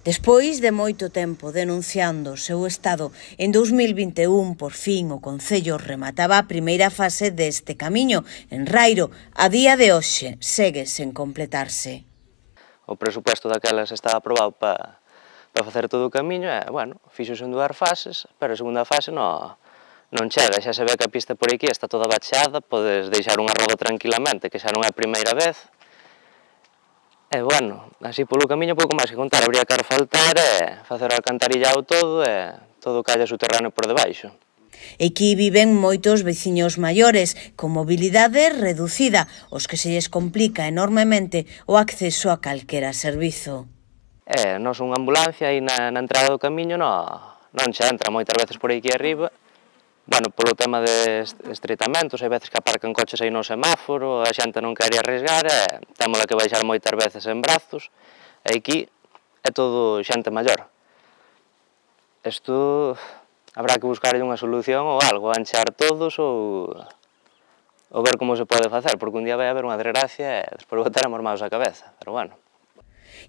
Despois de moito tempo denunciando o seu estado, en 2021, por fin, o Concello remataba a primeira fase deste camiño. En Rairo, a día de hoxe, segue sen completarse. O presupuesto daquelas estaba aprobado para facer todo o camiño e, bueno, fixose en 2 fases, pero a segunda fase non chega. Xa se ve que a pista por aquí está toda bacheada, podes deixar unha roda tranquilamente, que xa non é a primeira vez. E, bueno, así polo camiño pouco máis que contar, habría que asfaltar e facer o alcantarillado todo e todo calle subterráneo por debaixo. Aquí viven moitos veciños maiores, con mobilidade reducida, os que se lles complica enormemente o acceso a calquera servizo. Nos unha ambulancia aí na entrada do camiño non se entra moitas veces por aquí arriba. Bueno, polo tema de estreitamentos, hai veces que aparcan coches aí no semáforo, a xente non quere arrisgar e témola que baixar moitas veces en brazos, e aquí é todo xente maior. Isto habrá que buscarlle unha solución ou algo, anchar todos ou ver como se pode facer, porque un día vai haber unha desgracia e despois botaremos maus a cabeza, pero bueno.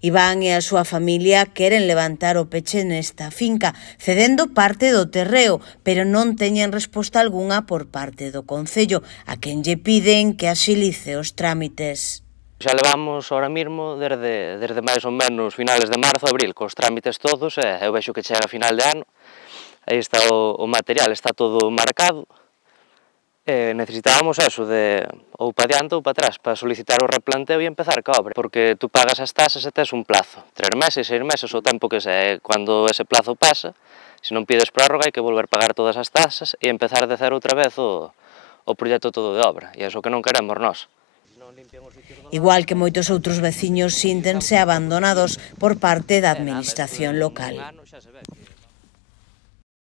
Iván e a súa familia queren levantar o peche nesta finca, cedendo parte do terreo, pero non teñen resposta algunha por parte do Concello, a quen lle piden que axilice os trámites. Xa levamos ahora mesmo desde máis ou menos finales de marzo, abril, cos trámites todos, e eu vexo que chega a final de ano, aí está o material, está todo marcado, necesitábamos eso, ou para diante ou para atrás, para solicitar o replanteo e empezar ca obra, porque tú pagas as tasas e tes un plazo, 3 meses, 6 meses, o tempo que sea, cando ese plazo pasa, se non pides prórroga hai que volver a pagar todas as tasas e empezar de cero outra vez o proxecto todo de obra, e é iso que non queremos nós. Igual que moitos outros veciños síntense abandonados por parte da administración local.